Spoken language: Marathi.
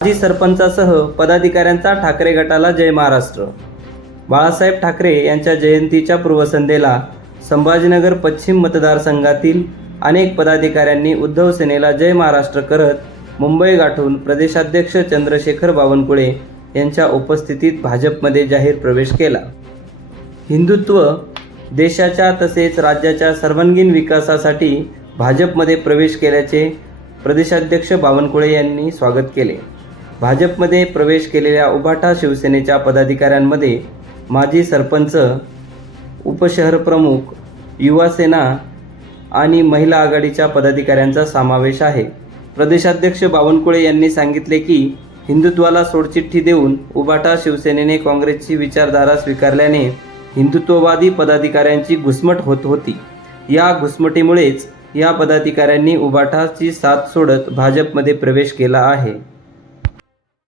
माजी सरपंचासह पदाधिकाऱ्यांचा ठाकरे गटाला जय महाराष्ट्र. बाळासाहेब ठाकरे यांच्या जयंतीच्या पूर्वसंध्येला संभाजीनगर पश्चिम मतदारसंघातील अनेक पदाधिकाऱ्यांनी उद्धव सेनेला जय महाराष्ट्र करत मुंबई गाठून प्रदेशाध्यक्ष चंद्रशेखर बावनकुळे यांच्या उपस्थितीत भाजपमध्ये जाहीर प्रवेश केला. हिंदुत्व देशाच्या तसेच राज्याच्या सर्वांगीण विकासासाठी भाजपमध्ये प्रवेश केल्याचे प्रदेशाध्यक्ष बावनकुळे यांनी स्वागत केले. भाजपमध्ये प्रवेश केलेल्या उभाटा शिवसेनेच्या पदाधिकाऱ्यांमध्ये माजी सरपंच उपशहर प्रमुख युवासेना आणि महिला आघाडीच्या पदाधिकाऱ्यांचा समावेश आहे. प्रदेशाध्यक्ष बावनकुळे यांनी सांगितले की हिंदुत्वाला सोडचिठ्ठी देऊन उभाटा शिवसेनेने काँग्रेसची विचारधारा स्वीकारल्याने हिंदुत्ववादी पदाधिकाऱ्यांची घुसमट होत होती. या घुसमटीमुळेच या पदाधिकाऱ्यांनी उभाटाची साथ सोडत भाजपमध्ये प्रवेश केला आहे.